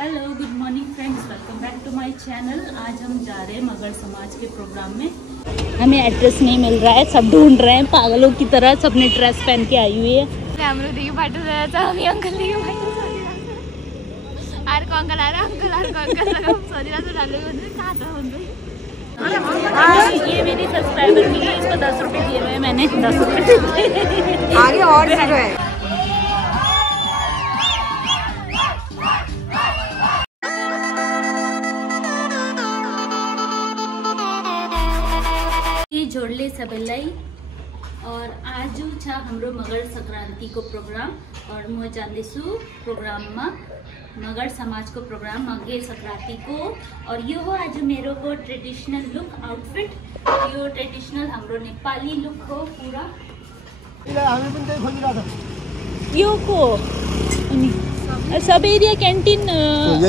Hello good morning friends, welcome back to my channel. आज हम जा रहे हैं मगर समाज के प्रोग्राम में। हमें एड्रेस नहीं मिल रहा है, सब ढूंढ रहे हैं पागलों की तरह। सबने ड्रेस पहन के आई हुई है। ये मेरी सब्सक्राइबर मिली, इसको 10 रुपये दिए हुए मैंने। 10 रुपये आगे और जीरो है। जोड़ले सबलाई और आज छा हमरो मगर संक्रांति को प्रोग्राम और मैं जांदेसु प्रोग्राम में मगर समाज को प्रोग्राम मगे संक्रांति को। और यो हो आज मेरो को ट्रेडिशनल लुक आउटफिट, यो ट्रेडिशनल हमरो नेपाली लुक हो पूरा। यो को सब एरिया कैंटीन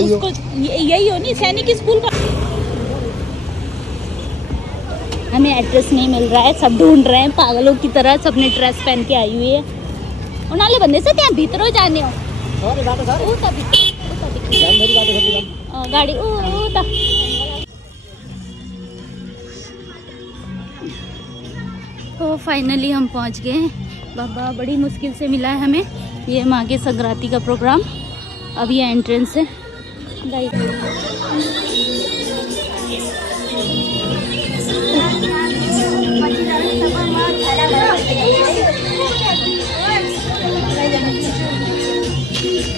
उसको यही हो नहीं, सैनिक स्कूल का। हमें एड्रेस नहीं मिल रहा है, सब ढूंढ रहे हैं पागलों की तरह। सबने ड्रेस पहन के आई हुई है। उन्होंने बंदे से क्या भीतरों जाने हो गाड़ी तो फाइनली हम पहुंच गए हैं। बाबा बड़ी मुश्किल से मिला है हमें ये माघे संक्रांति का प्रोग्राम। अब ये एंट्रेंस है।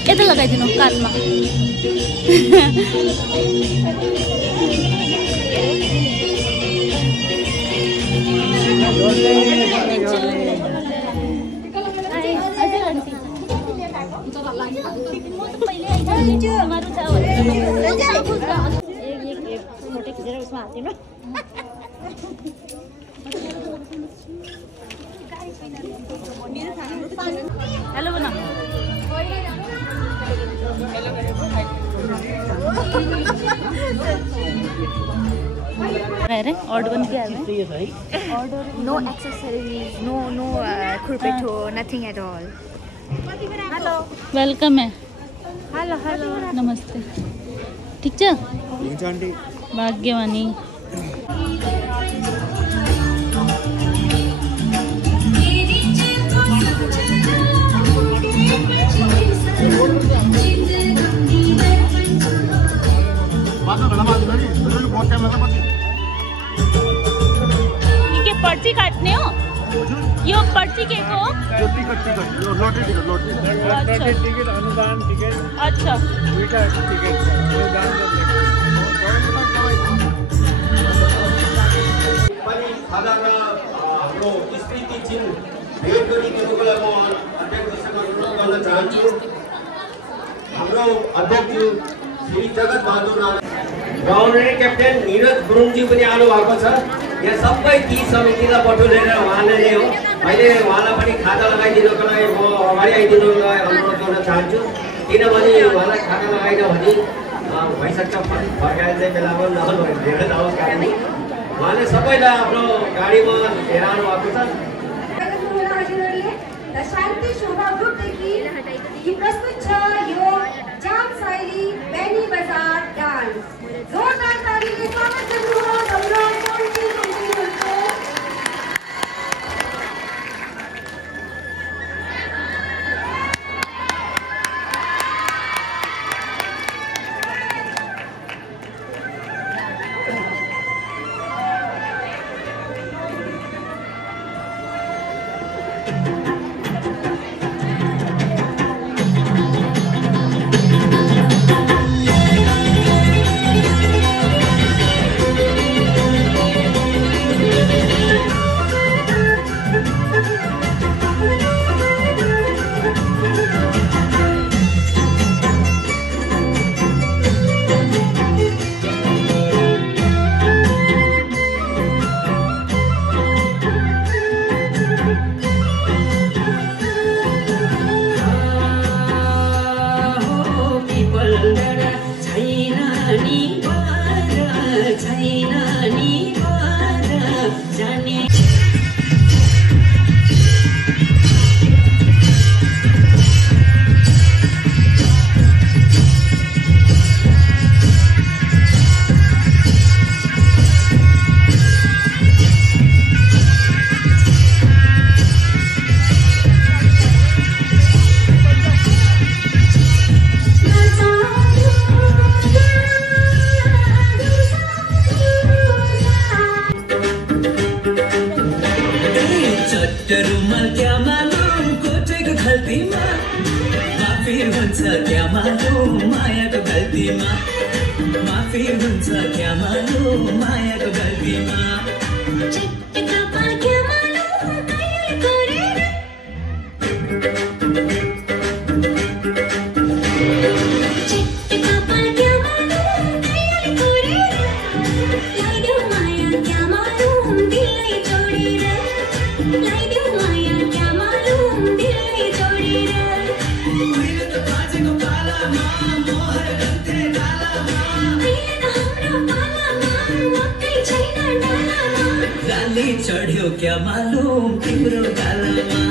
कैसे लगाई थी कान में हेलो बना ऑर्डर बन के order No accessories, no kurpeto, nothing at all. Hello. Welcome है। Hello, hello. नमस्ते। ठीक है भाग्यवानी। ये पर्ची काटने हो, यो पर्ची के को अच्छा गभर्नमेन्ट क्याप्टेन निरज गुरुङज्यू पनि आउनु भएको छ। यहाँ सबै ती समितिलाई बटुलेर उहाँले नै हो। अहिले उहाँलाई पनि खाता लगाइदिनुको लागि म अगाडि आइदिनुको लागि अनुरोध गर्न चाहन्छु। किनभने उहाँलाई खाता लगाइन भने भइसक्छ, फर्काएर चाहिँ बेलामा नभएर जाओस् कारण उहाँले सबैलाई आफ्नो गाडीमा लिएर आउनु भएको छ। शान्ति शोभा ग्रुपदेखि प्रस्तुत छ यो जाम शैली बेनी बजार डान्स। जोरदार तालीले स्वागत गर्नुहोस् हाम्रो शान्ति शैलीहरूको। मायाको गल्तीमा माफी हुन्छ क्या मालुम मायाको गल्तीमा चढ्यो क्या मालुम तिम्रो गालामा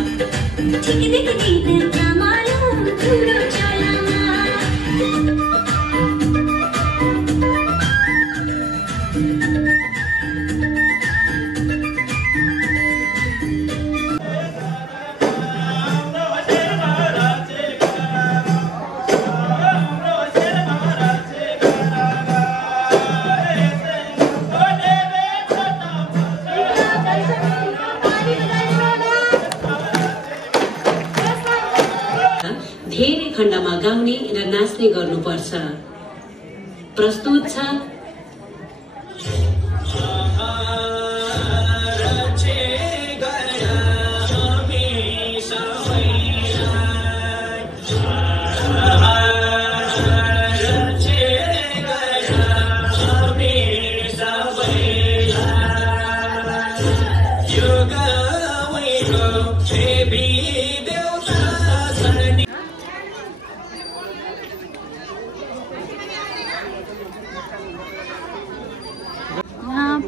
ठिक देख्दैन क्या मालुम तिम्रो चालामा धेरै खण्डमा गाउने र नाच्ने गर्नुपर्छ। प्रस्तुत छ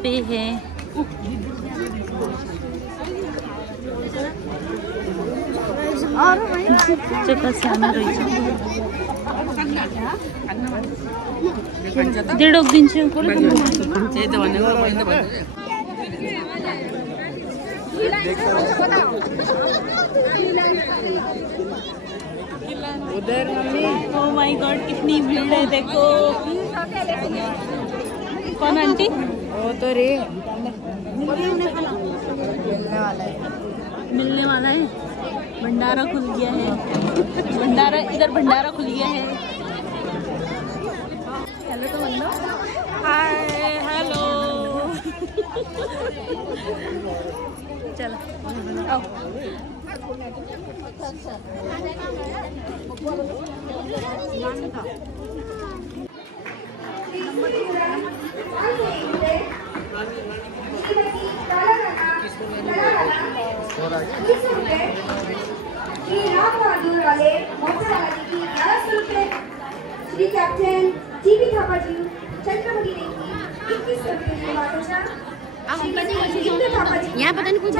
पे है सानो रहेछ डेढ दिन्छु उधर मम्मी ओ माय गॉड कितनी भीड़ है देखो। कौन आंटी? वो तो रे मिलने वाला है। भंडारा खुल गया है। भंडारा इधर भंडारा खुल गया है। हेलो तो बंदो। Hi hello. चलो आओ। श्री कैप्टन टीवी थापा जी छत्रपति देवी 21 रुपये की बादशाह यहाँ पता नहीं कुछ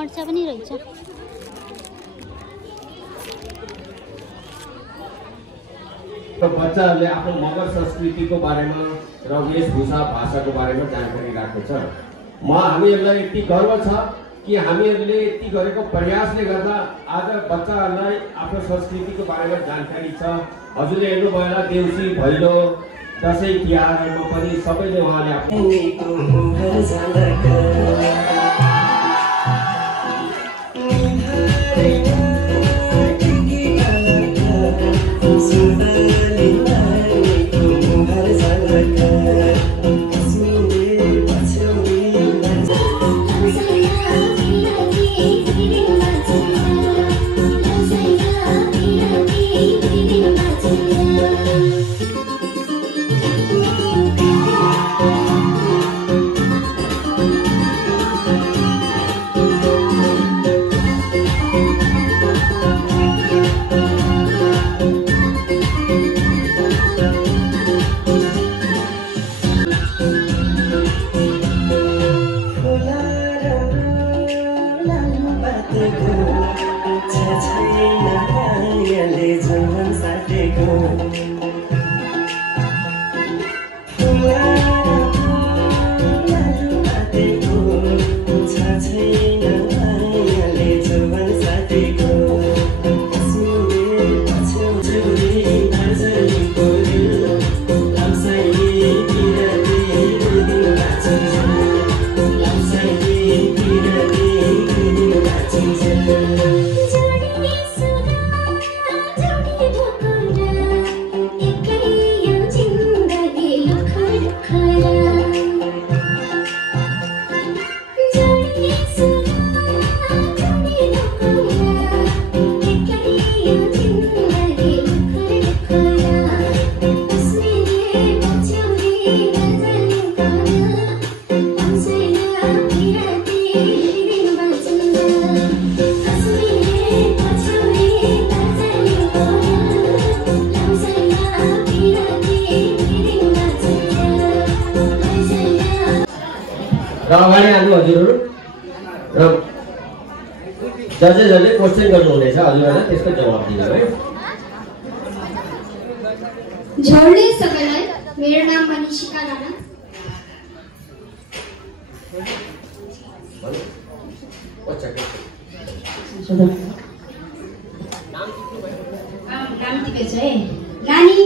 मर्चा पनि रहेछ। बच्चाहरूले आफ्नो मगर संस्कृतिको बारेमा र वेशभूषा भाषाको बारेमा जानकारी राख्दछ। हामीहरूलाई यति गर्व छ कि हामीहरूले यति गरेको प्रयासले गर्दा आज बच्चाहरूलाई आफ्नो संस्कृतिको बारेमा जानकारी छ। हजुरले हेर्नुभयो होला देउसी भैलो दसैँ तिहारमा पनि सबैले उहाँले आफ्नो अगाडि आउनु हजुरहरू र जजले क्वेसन गर्नुहुनेछ हजुरहरूलाई त्यसको जवाब दिनु है। झोडले सबैलाई मेरो नाम मनिषिका राणा। नाम टिपेको छ है नानी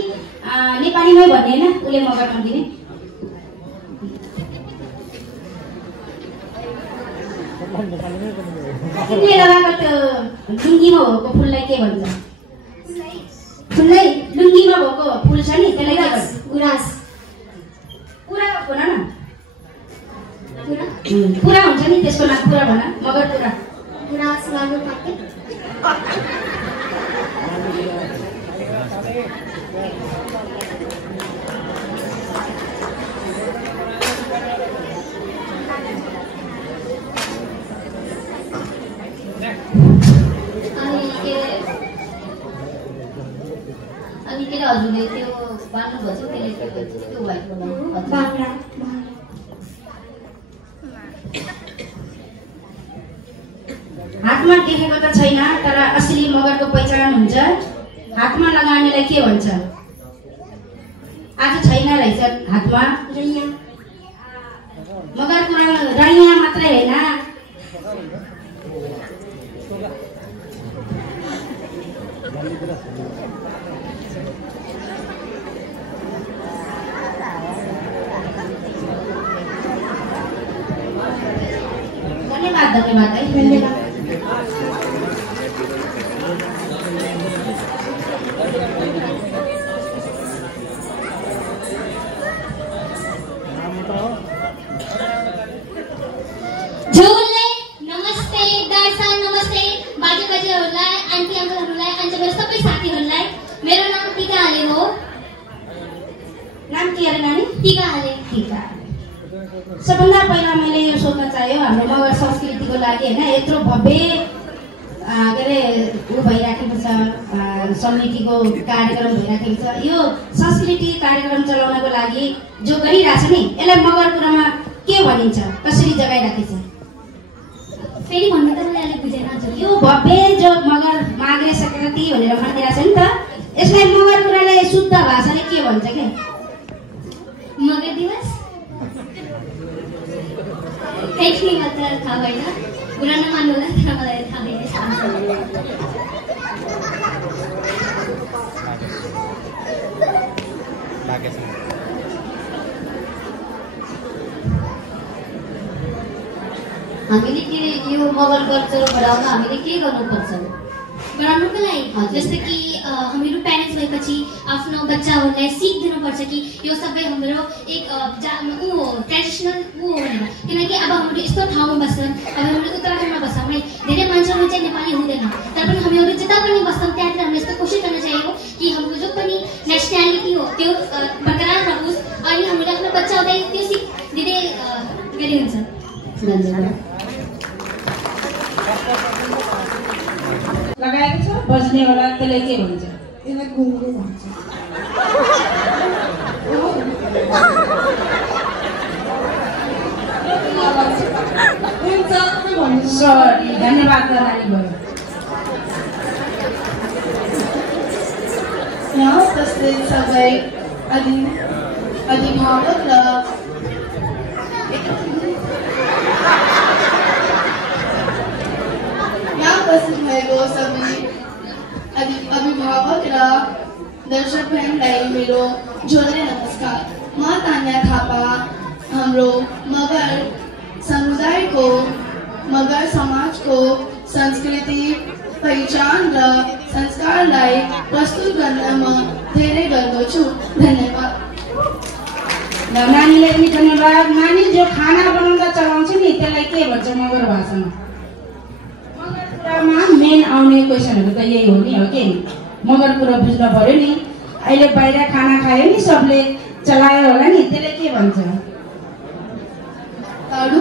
नेपालीमै भन्ने हैन उले मगर नदिने। तिमीले लगाएको त्यो लुङ्गीमा भएको फुललाई के भन्छ? फुललाई लुङ्गीमा भएको फुल छ नि त्यसलाई के भन्छ? गुराँस। पुरा भन न। पुरा हुन्छ नि त्यसको नाम पुरा भन। मगर पुरा गुराँस लाग्यो पाते। अनि के हजुरले त्यो बान्नु भन्छ त्यसले त्यो भएको बाङ्रा हातमा देखेको त छैन तर असली मगरको पहिचान हुन्छ। हातमा लगाउनेलाई के भन्छ? आज छैन रहेछ हातमा मगरको रैया मात्रै हैन धन्यवाद है धन्यवाद। झोलले नमस्ते दार्सा नमस्ते बाजेहरूलाई आन्टी अङ्कलहरूलाई अनि मेरो सबै साथीहरूलाई मेरो नाम टिका हाले हो। नाम के अरे नानी? टिका हाले। टिका। सबभन्दा पहिला मैले यो सोध्न चाह्यो हाम्रो मगर संस्कृतिको लागि हैन यत्रो भव्य के अरे उ भइराखेको छ समितिको कार्यक्रम भइराखेको छ। यो संस्कृति कार्यक्रम चलाउनको लागि जो गरिरहेछ नि यसलाई मगर कुरामा के भनिन्छ? कसरी जगाइराखेछ? फेरि भन्नु त मैले अलिक बुझेन हजुर। यो भव्य जो मगर माघे सङ्क्रान्ति भनेर भनिदिएको छ नि त, यसलाई मगर कुराले शुद्ध भाषाले के भन्छ के? मगर दिवस हेक्नी मात्र थाहा भएन, कुरा नमान्नुला तर मलाई थाहा भएन। हामीले के यो मगर कल्चर बढाउन हामीले के गर्नुपर्छ? बढाउनुको लागि जस्तो कि हामीहरू प्यारेन्ट्स भएपछि आफ्नो बच्चाहरूलाई सिक दिनुपर्छ कि यो सबै हाम्रो एक ट्रेडिसनल हो भनेर। किनकि अब हाम्रो यस्तो ठाउँमा बस्छौँ, अब हाम्रो उत्तराखण्डमा बस्छौँ है, धेरै मान्छेहरू चाहिँ नेपाली हुँदैन, तर पनि हामीहरू जता पनि बस्छौँ त्यहाँतिर हामीले यस्तो कोसिस गर्न चाहेको कि हाम्रो जो पनि नेसनालिटी हो त्यो बरकरार रहोस् अनि हामीले आफ्नो बच्चाहरूलाई त्यो सिक दिँदै गरी हुन्छ। लगाएको छ बज्नेवाला, त्यसलाई के भन्छ? त्यसलाई गुङ्गो भन्छ। सरी, धन्यवाद नानी भयो। यहाँ उपस्थित सबै अभिभावक र यहाँ उपस्थित भएको सबै अभिभावक र दर्शक बहनलाई मेरो जोरदार नमस्कार। म तान्या थापा हाम्रो मगर समुदायको, मगर समाजको संस्कृति, पहिचान र संस्कारलाई प्रस्तुत गर्न म धेरै गर्व छु। धन्यवाद। नानीलाई पनि धन्यवाद। नानी जो खाना बनाउँदा चलाउँछ नि त्यसलाई के भन्छ मगर भाषामा? मगर कुरामा मेन आउने क्वेसनहरू त यही हो नि, हो कि? मगर कुरा बुझ्न पर्यो नि। अहिले बाहिर खाना खायो नि सबले, चलायो होला नि, त्यसलाई के भन्छ? ताडु।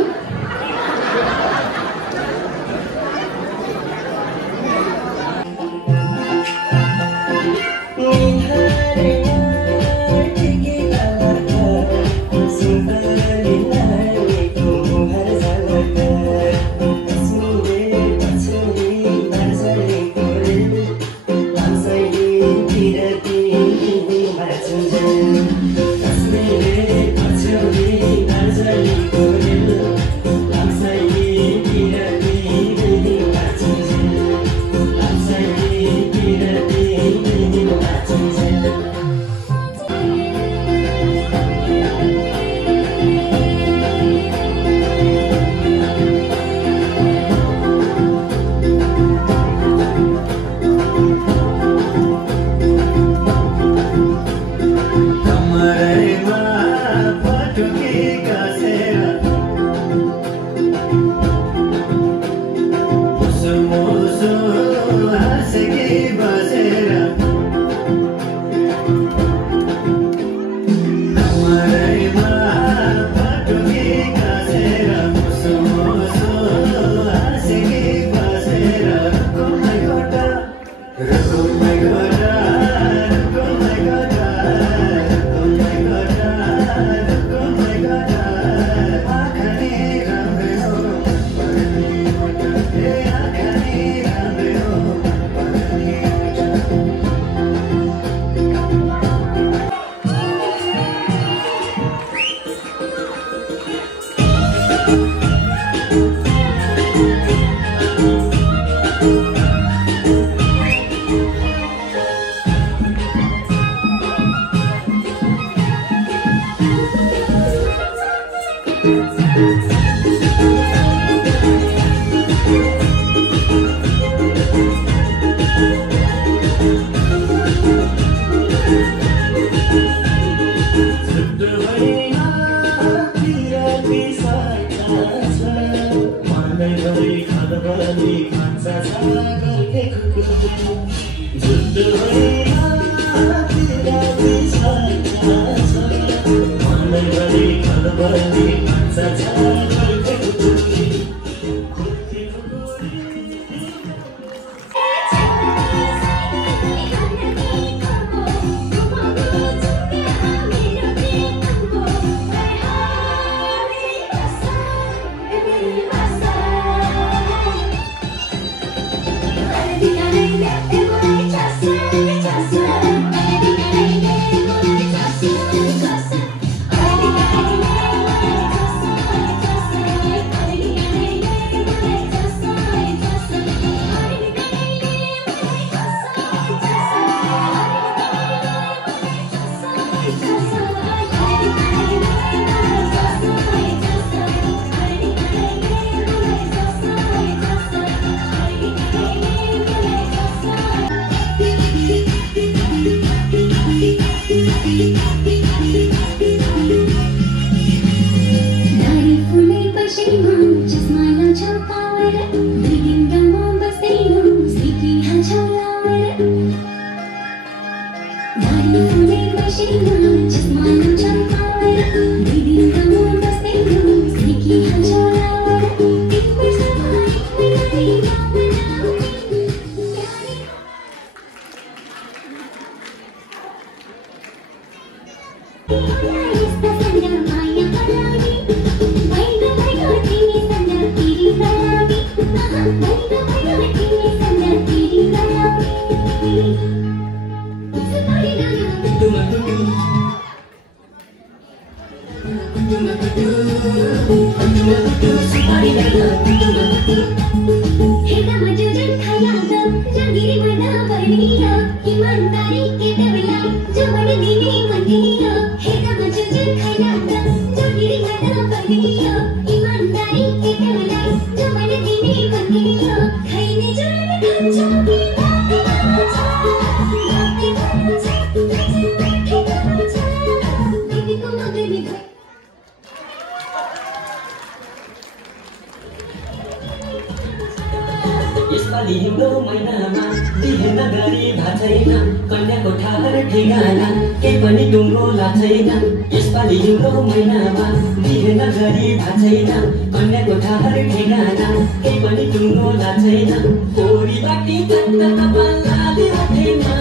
यसपालि हिउँदो महिनामा बिहेन गरी भाछैन कन्याको ठाहर ठेगाना केही पनि टुङ्गो लाग्छैन यसपालि हिउँदो महिनामा बिहेन गरी भाछैन कन्याको ठाहर ठेगाना केही पनि टुङ्गो लाग्छैन कोरी बाटी कन्यामा लाली उठेमा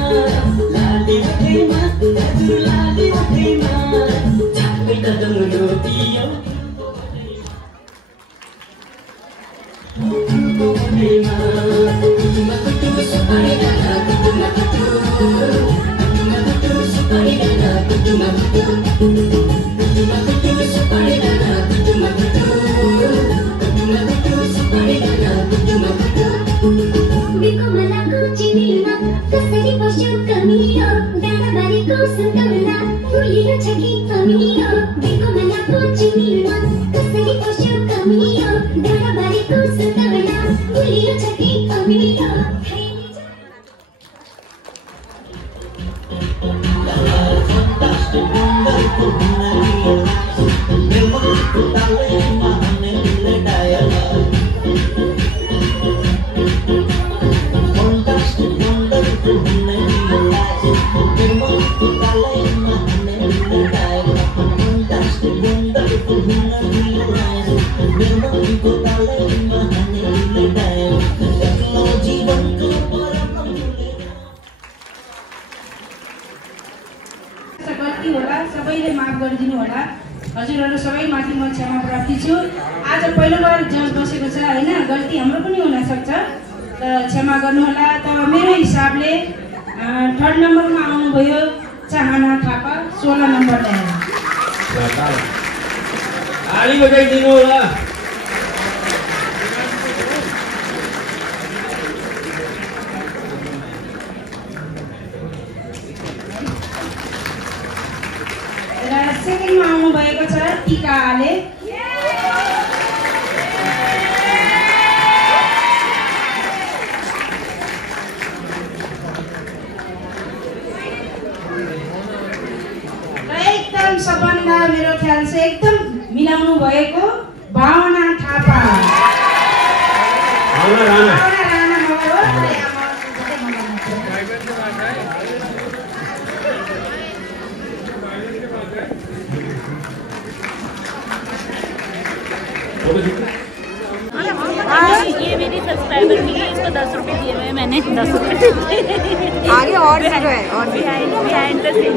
दाजु लाली उठेमा झापै कदम रोपियो सबैले माफ गरिदिनु होला हजुरहरु सबै माथि म क्षमा प्रार्थी छु आज पहिलो बार जज बसेको छ हैन गल्ती हाम्रो पनि हुन सक्छ त क्षमा गर्नु होला त मेरो हिसाबले थर्ड नम्बरमा आउनु भयो चाहना थापा 16 नम्बर ल्याएर ताली बजाइदिनु होला सेकेन्डमा आउनु भएको छ टिकाले एकदम सबभन्दा मेरो ख्याल चाहिँ एकदम मिलाउनु भएको भावना थापा ये मेरी सब्सक्राइबर मिली इसको 10 रुपए दिए हुए मैंने 10 रुपए आगे और जीरो है और बिहाइंड द सीन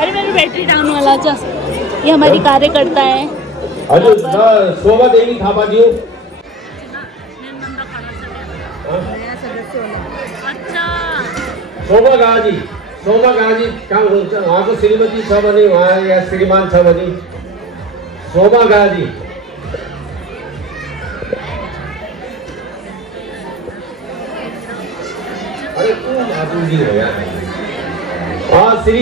अरे मेरी बैटरी डाउन वाला जा ये हमारी कार्यकर्ता है हजुर शोभा देवी थापा जी अच्छा शोभा गाजी कहाँ हुनुहुन्छ उहाँको श्रीमती छ भने उहाँ या श्रीमान छ भने शोभा गाजी अरे जी हो यार श्री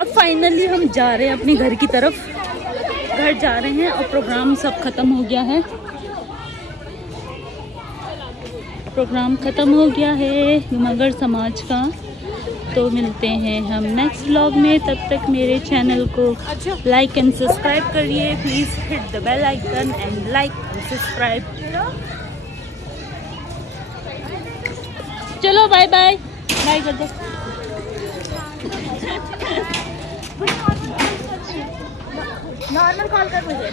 अब फाइनली हम जा रहे हैं अपने घर की तरफ। घर जा रहे हैं और प्रोग्राम सब खत्म हो गया है। प्रोग्राम खत्म हो गया है मगर समाज का। तो मिलते हैं हम नेक्स्ट व्लॉग में। तब तक मेरे चैनल को लाइक एंड सब्सक्राइब करिए। Please hit the bell icon and like and subscribe. चलो बाय बाय बाय कर दो। नॉर्मल कॉल कर मुझे।